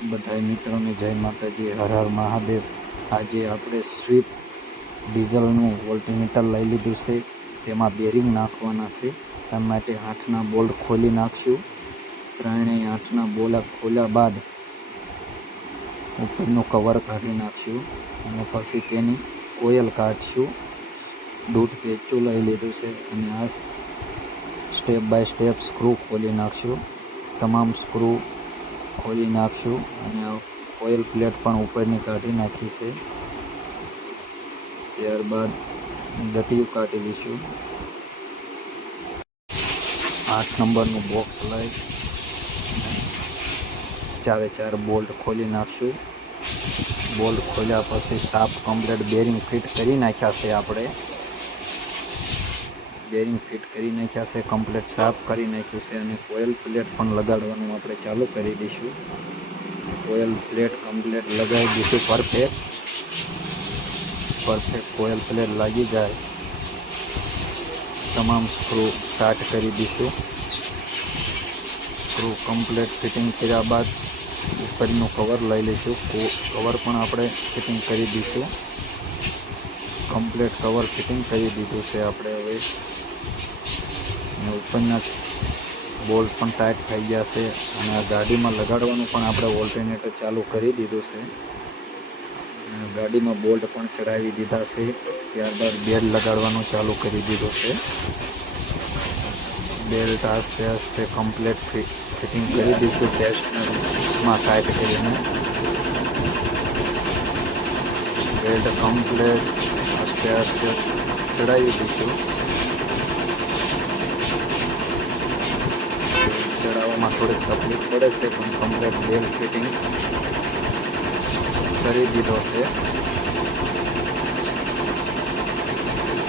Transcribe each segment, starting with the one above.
બધાય મિત્રોને જય માતાજી, હર હર મહાદેવ। આજે આપણે સ્વિફ્ટ ડીઝલનું વોલ્ટમીટર લઈ લીધું છે, તેમાં બેરિંગ નાખવાના છે। તેના માટે 8ના બોલ્ટ ખોલી નાખશું। ત્રણેય 8ના બોલ્ટ ખોલ્યા બાદ ઉપરનું કવર કાઢી નાખશું અને પછી તેની કોયલ કાઢશું। દૂધ પેચું લઈ લીધું છે અને આ સ્ટેપ બાય સ્ટેપ સ્ક્રૂ ખોલી નાખશું। તમામ સ્ક્રૂ ખોલી નાખશું અને ઓઇલ પ્લેટ પણ ઉપરની કાઢી નાખી છે। ત્યારબાદ ગટિયું કાઢી લઈશું। 8 નંબરનું બોક્સ લઈ ચારે ચાર બોલ્ટ ખોલી નાખશું। બોલ્ટ ખોલ્યા પછી સાફ કમ્પ્લીટ બેરિંગ ફિટ કરી નાખ્યા છે। આપણે બેરિંગ ફિટ કરી નાખ્યા છે, કમ્પ્લીટ સાફ કરી નાખ્યું છે અને કોઇલ પ્લેટ પણ લગાડવાનું આપણે ચાલુ કરી દઈશું। કોઇલ પ્લેટ કમ્પ્લીટ લગાવી દઈશું। પરફેક્ટ કોઇલ પ્લેટ લાગી જાય તમામ સ્ક્રૂ સ્ટાર્ટ કરી દઈશું। સ્ક્રૂ કમ્પ્લીટ ફિટિંગ કર્યા બાદ ઉપરનું કવર લઈ લઈશું। કવર પણ આપણે ફિટિંગ કરી દઈશું। કમ્પ્લીટ કવર ફિટિંગ કરી દીધું છે આપણે હવે અને ઉપરના બોલ્ટ પણ ટાઈટ થઈ ગયા છે અને આ ગાડીમાં લગાડવાનું પણ આપણે ઓલ્ટરનેટર ચાલુ કરી દીધું છે। ગાડીમાં બોલ્ટ પણ ચડાવી દીધા છે। ત્યારબાદ બેલ્ટ લગાડવાનું ચાલુ કરી દીધું છે। બેલ્ટ આસ્તે આસ્તે કમ્પ્લીટ ફિટિંગ કરી દઈશું ટેસ્ટમાં ટાઈટ કરીને। બેલ્ટ કમ્પ્લીટ આસ્તે આસ્તે ચડાવી દઈશું। ચડાવવામાં થોડીક તકલીફ પડે છે પણ કમ્પ્લીટ બેલ્ટ ફિટિંગ કરી દીધો છે।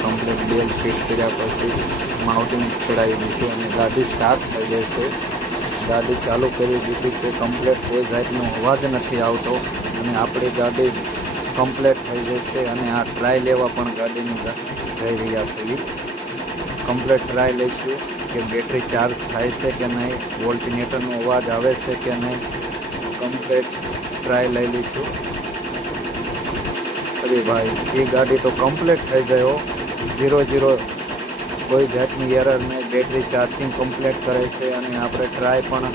કમ્પ્લીટ બેલ્ટ ફિટ કર્યા પછી માઉન્ટિંગ ચડાવી દઈશું અને ગાડી સ્ટાર્ટ થઈ જશે। ગાડી ચાલુ કરી દીધી છે, કમ્પ્લીટ કોઈ જાતનો અવાજ નથી આવતો અને આપણી ગાડી કમ્પ્લીટ થઈ જશે અને આ ટ્રાય લેવા પણ ગાડીની જઈ રહ્યા છે। કમ્પ્લીટ ટ્રાય લઈશું કે બેટરી ચાર્જ થાય છે કે નહીં, વોલ્ટમીટરનો અવાજ આવે છે કે નહીં, કમ્પ્લીટ ટ્રાય લઈ લઈશું। અરે ભાઈ, એ ગાડી તો કમ્પ્લીટ થઈ ગયો 0-0, કોઈ જાતની એરર નહીં, બેટરી ચાર્જિંગ કમ્પ્લીટ કરે છે અને આપણે ટ્રાય પણ